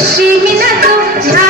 しみなと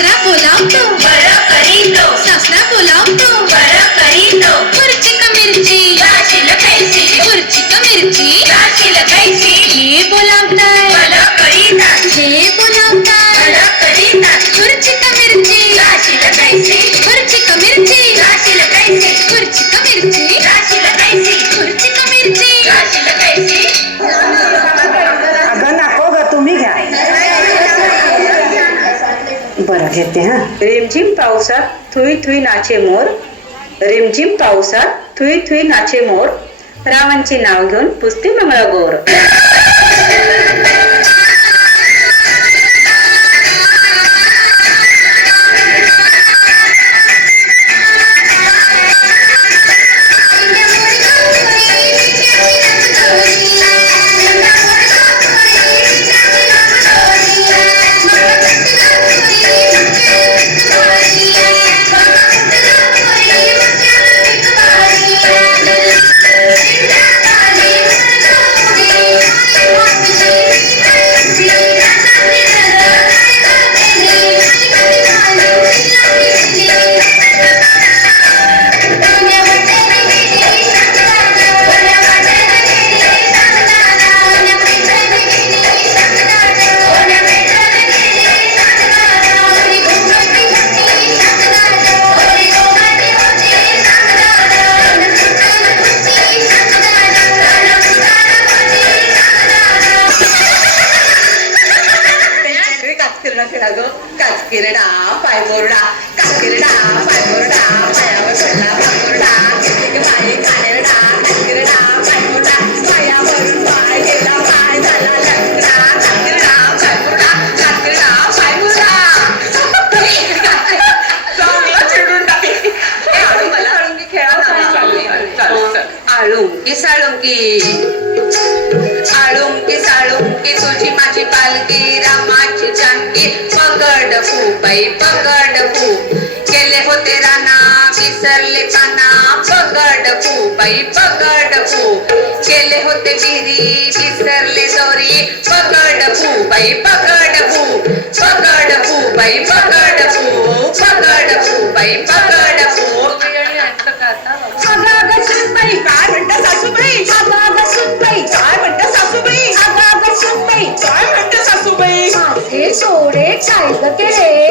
trapo रिमझिम पावसात Thuy Thuy नाचे मोर रिमझिम पावसात थुई थुई नाचे मोर. रावांचे नाव घेऊन पुस्ती मंगळगोर. पायगोरडा पायगोरडा कालगिरडा पायगोरडा पायावर चढला पायगोरडा पाय कानेरडा कालगिरडा पायगोरडा पायावरून पाय गेला पाय झाला लंगडा कालगिरडा पायगोरडा कालगिरडा पायगोरडा चिडून टाकली मला हळुंगी खेळा आळुंकी साळुंकी आळुंकी साळुंकी तुझी माझी पालकी रामा बड़फू भाई पगड़फू चले हो तेरा नाम बिसर ले का नाम पगड़फू भाई पगड़फू चले हो ते गिरी बिसर ले सॉरी पगड़फू भाई पगड़फू पगड़फू भाई पगड़फू पगड़फू भाई पगड़फू पगड़ भाई काय म्हणता सासूबाई 下一个给你